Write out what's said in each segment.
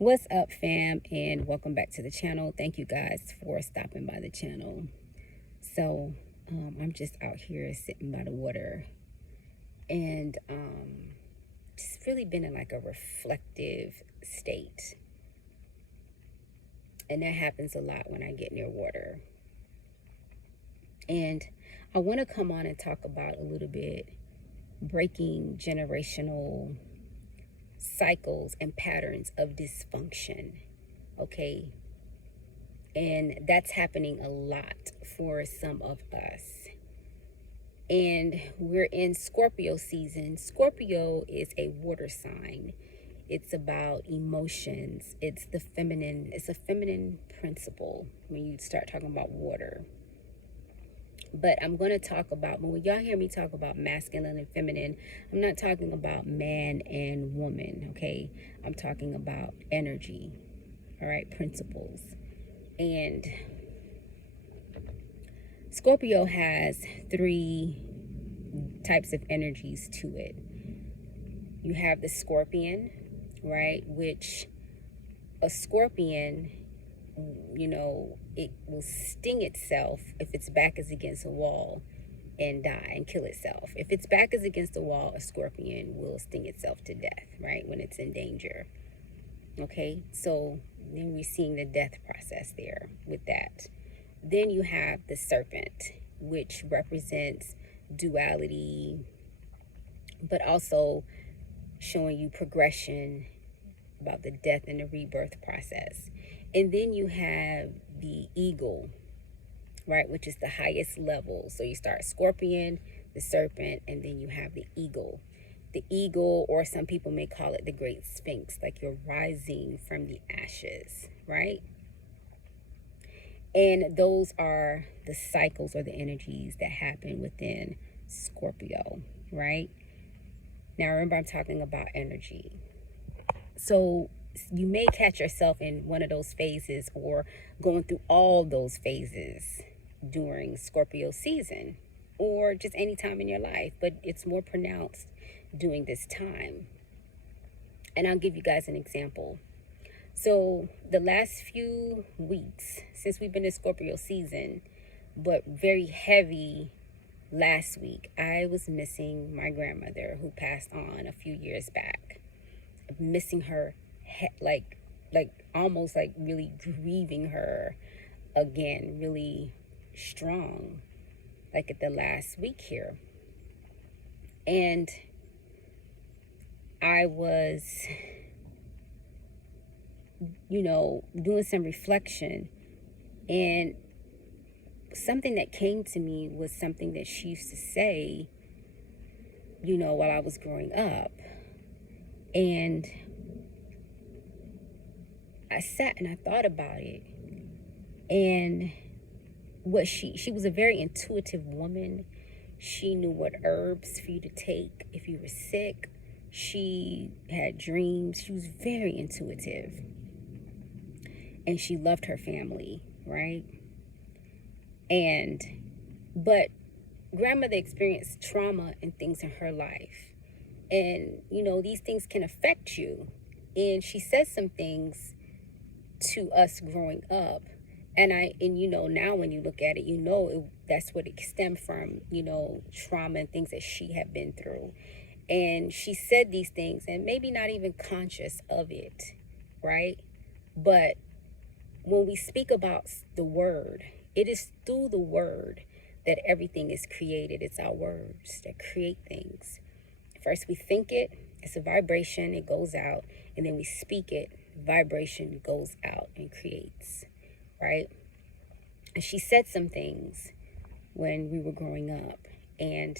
What's up, fam, and welcome back to the channel. Thank you guys for stopping by the channel. So I'm just out here sitting by the water and just really been in like a reflective state, and that happens a lot when I get near water. And I want to come on and talk about a little bit breaking generational cycles and patterns of dysfunction. Okay, and that's happening a lot for some of us. And we're in Scorpio season. Scorpio is a water sign. It's about emotions. It's the feminine. It's a feminine principle when you start talking about water. But I'm going to talk about, when y'all hear me talk about masculine and feminine, I'm not talking about man and woman, okay? I'm talking about energy, all right, principles. And Scorpio has three types of energies to it. You have the scorpion, right? Which a scorpion, it will sting itself if its back is against a wall and die and kill itself. If its back is against the wall, a scorpion will sting itself to death, right? When it's in danger. Okay, so then we're seeing the death process there with that. Then you have the serpent, which represents duality, but also showing you progression about the death and the rebirth process. And then you have the eagle, right, which is the highest level. So you start scorpion, the serpent, and then you have the eagle. The eagle, or some people may call it the great sphinx, like you're rising from the ashes, right? And those are the cycles or the energies that happen within Scorpio, right? Now, remember, I'm talking about energy. So you may catch yourself in one of those phases or going through all those phases during Scorpio season, or just any time in your life, but it's more pronounced during this time. And I'll give you guys an example. So the last few weeks since we've been in Scorpio season, but very heavy last week, I was missing my grandmother who passed on a few years back. Missing her, like almost like really grieving her again, really strong, like at the last week here. And I was, doing some reflection, and something that came to me was something that she used to say, while I was growing up. And I sat and I thought about it. And what she was a very intuitive woman. She knew what herbs for you to take if you were sick. She had dreams. She was very intuitive. And she loved her family, right? But grandmother experienced trauma and things in her life. And, these things can affect you. And she said some things to us growing up. And now when you look at it, that's what it stemmed from, trauma and things that she had been through. And she said these things, and maybe not even conscious of it, right? But when we speak about the word, it is through the word that everything is created. It's our words that create things. First we think it, it's a vibration, it goes out, and then we speak it, vibration goes out and creates, right? And she said some things when we were growing up, and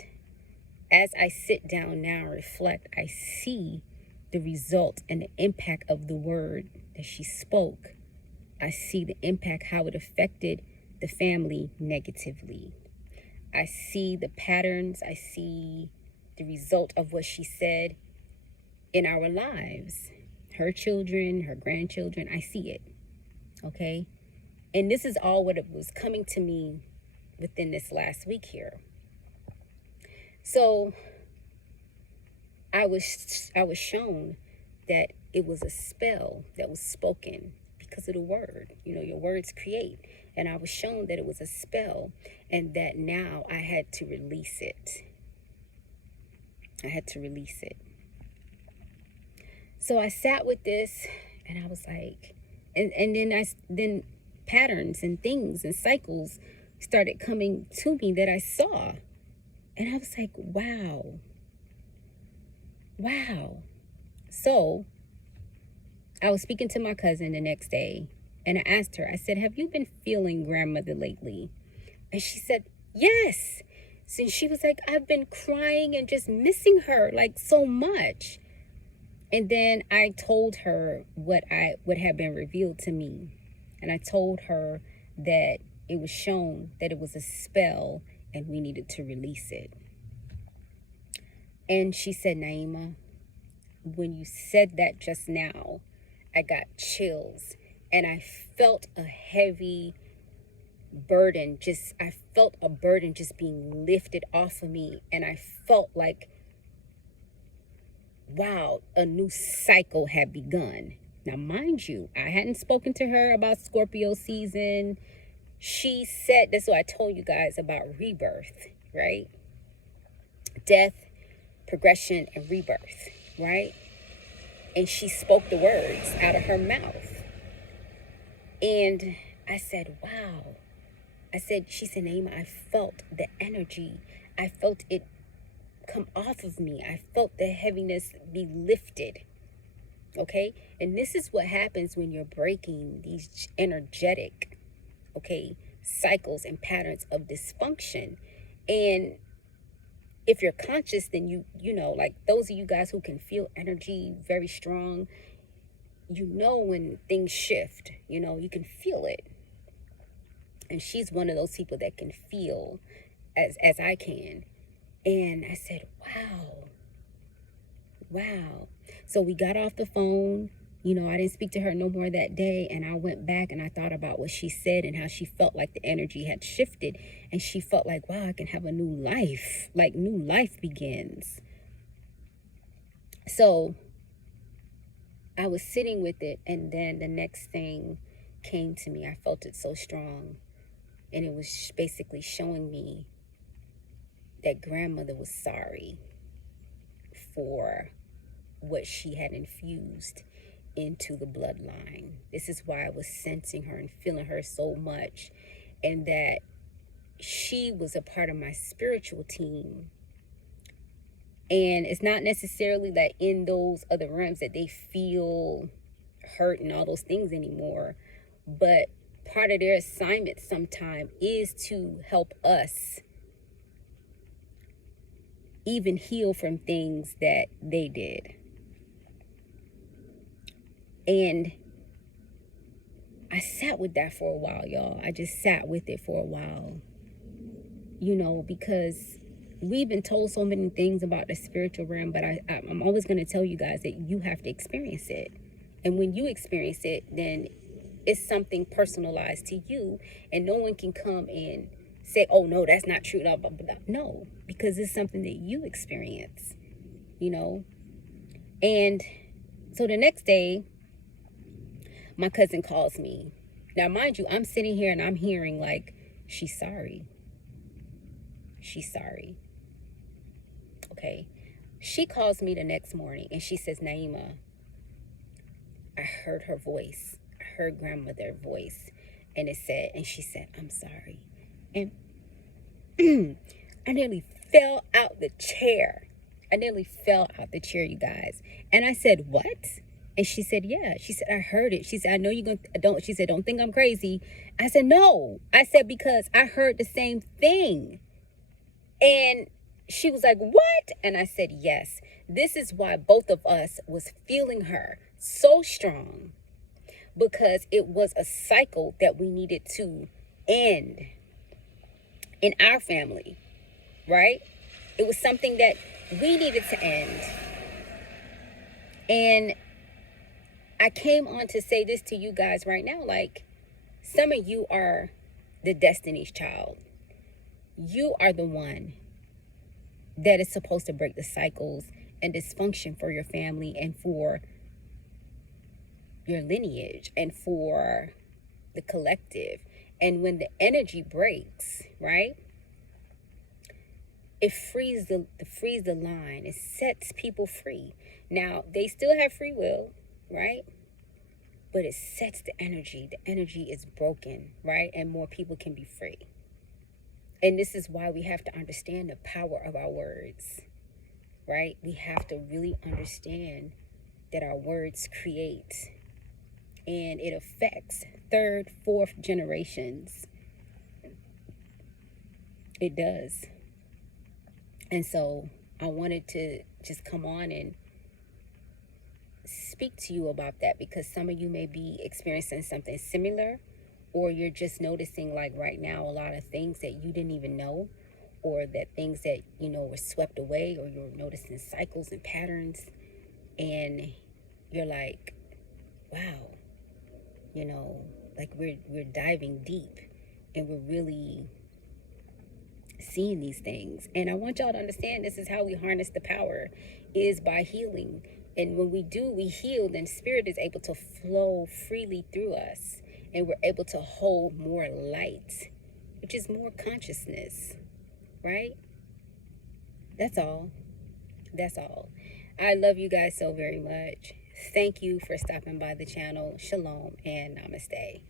as I sit down now and reflect, I see the result and the impact of the word that she spoke. I see the impact, how it affected the family negatively. I see the patterns, I see the result of what she said in our lives. Her children, her grandchildren, I see it, okay? And this is all what it was coming to me within this last week here. So I was shown that it was a spell that was spoken because of the word. You know, your words create. And I was shown that it was a spell and that now I had to release it. I had to release it. So I sat with this and I was like, and then patterns and things and cycles started coming to me that I saw. And I was like, wow. So I was speaking to my cousin the next day and I asked her, I said, have you been feeling grandmother lately? And she said, yes. So she was like, I've been crying and just missing her like so much. And then I told her what had been revealed to me. And I told her that it was shown that it was a spell and we needed to release it. And she said, Naima, when you said that just now, I got chills and I felt a heavy burden. I felt a burden just being lifted off of me. And I felt like, wow, a new cycle had begun. Now, mind you, I hadn't spoken to her about Scorpio season. She said, that's what I told you guys about rebirth, right? Death, progression, and rebirth, right? And she spoke the words out of her mouth. And I said, wow. She said, Naima, I felt the energy. I felt it come off of me. I felt the heaviness be lifted. Okay? And this is what happens when you're breaking these energetic, okay, cycles and patterns of dysfunction. And if you're conscious, then you know, like those of you guys who can feel energy very strong, you know when things shift, you know, you can feel it. And she's one of those people that can feel as I can. And I said, wow. So we got off the phone. You know, I didn't speak to her no more that day. And I went back and I thought about what she said and how she felt like the energy had shifted. And she felt like, wow, I can have a new life. Like new life begins. So I was sitting with it. And then the next thing came to me. I felt it so strong. And it was basically showing me that grandmother was sorry for what she had infused into the bloodline. This is why I was sensing her and feeling her so much, and that she was a part of my spiritual team. And it's not necessarily that in those other realms that they feel hurt and all those things anymore, but part of their assignment sometime is to help us even heal from things that they did. And I sat with that for a while, y'all. I just sat with it for a while, you know, because we've been told so many things about the spiritual realm, but I'm always going to tell you guys that you have to experience it. And when you experience it, then it's something personalized to you, and no one can come and say, oh, no, that's not true. No, because it's something that you experience, you know. And so the next day, my cousin calls me. Now, mind you, I'm sitting here and I'm hearing like, she's sorry. Okay. She calls me the next morning and she says, Naima, I heard her voice. I heard grandmother's voice. And she said, I'm sorry. And I nearly fell out the chair. You guys. And I said, what? And she said, yeah. She said, I heard it. She said, I know you're going to, she said, don't think I'm crazy. I said, no. I said, because I heard the same thing. And she was like, what? And I said, yes. This is why both of us was feeling her so strong, because it was a cycle that we needed to end in our family, right? It was something that we needed to end. And I came on to say this to you guys right now, like, some of you are the Destiny's Child. You are the one that is supposed to break the cycles and dysfunction for your family and for your lineage and for the collective. And when the energy breaks, right, it frees the line. It sets people free. Now they still have free will, right? But it sets the energy. The energy is broken, right? And more people can be free. And this is why we have to understand the power of our words, right? We have to really understand that our words create, and it affects third, fourth generations. It does. And so I wanted to just come on and speak to you about that, because some of you may be experiencing something similar, or you're just noticing, like right now, a lot of things that you didn't even know, or that things that, you know, were swept away, or you're noticing cycles and patterns, and you're like, wow, you know, like we're diving deep, and we're really seeing these things. And I want y'all to understand, this is how we harness the power, is by healing. And when we do, we heal, then spirit is able to flow freely through us, and we're able to hold more light, which is more consciousness, right? That's all. That's all. I love you guys so very much. Thank you for stopping by the channel. Shalom and namaste.